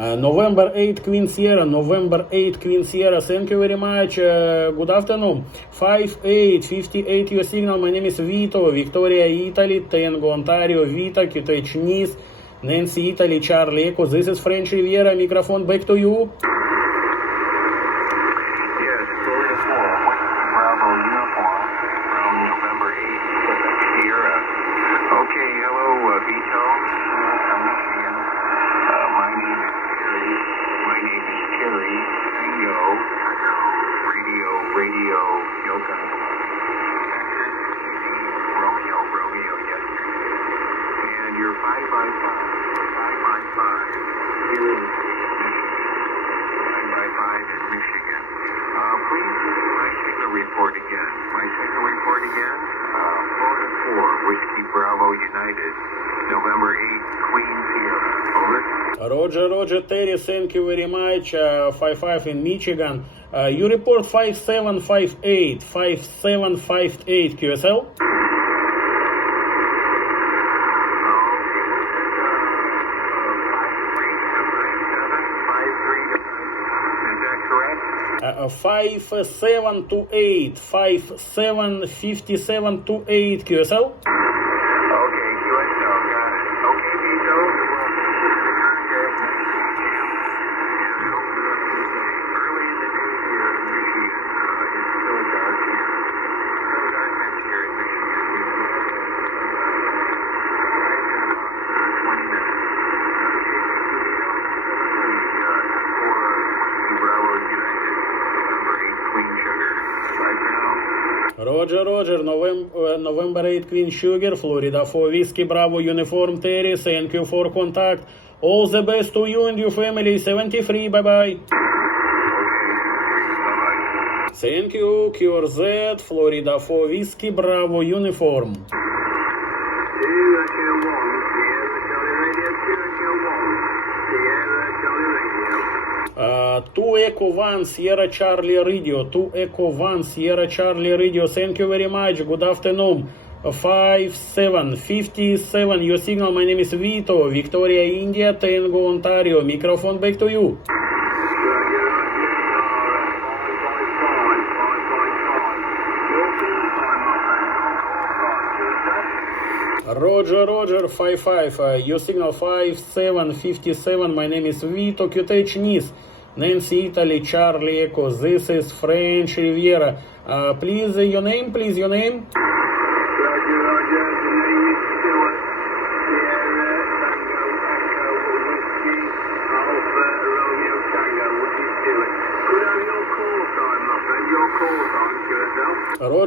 November 8 Queen Sierra, November 8 Queen Sierra, thank you very much. Good afternoon. 5858 your signal. My name is Vito, Victoria Italy, Tango Ontario, Vita, QTH Nice, Nancy Italy, Charlie Echo. This is French Riviera. Microphone back to you. Yes, Florida 4, Bravo Uniform from November 8th, Sierra. Okay, hello, Vito. From Michigan. My name is Terry. Tango. Radio, Delta. Texas, Romeo, yes. And you're 555 here in Michigan. 555 in Michigan. Please, my signal report again. Florida 4, Whiskey Bravo United, November 8th, Queen Sierra. Over. Roger, Terry, thank you very much. 55 in Michigan. You report 5758 QSL. Is that correct? 5728 575728 QSL. Okay, QSO, got it. Okay, Vito. Early in the day here in Michigan. It's still dark here. Still dark here in Michigan. We've got 20 minutes. Bravo United, number 8 Queen Sugar. Bye for now. Roger, November 8 Queen Sugar, Florida 4 Whiskey Bravo Uniform Terry, thank you for contact. All the best to you and your family. 73, bye-bye. Thank you, QRZ, Florida 4 Whiskey Bravo Uniform. Two Echo 1 Sierra Charlie Radio, 2 Echo 1 Sierra Charlie Radio, thank you very much, good afternoon. 5757 your signal. My name is Vito, Victoria India, Tango Ontario. Microphone back to you. Roger, 55 your signal. 5757 my name is Vito, QTH Nice, Nancy Italy, Charlie Echo. This is French Riviera. Please your name.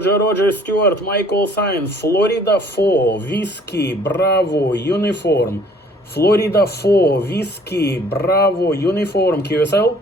Roger, Stuart, my call sign, Florida 4, Whiskey, Bravo, Uniform. Florida 4, Whiskey, Bravo, Uniform, QSL.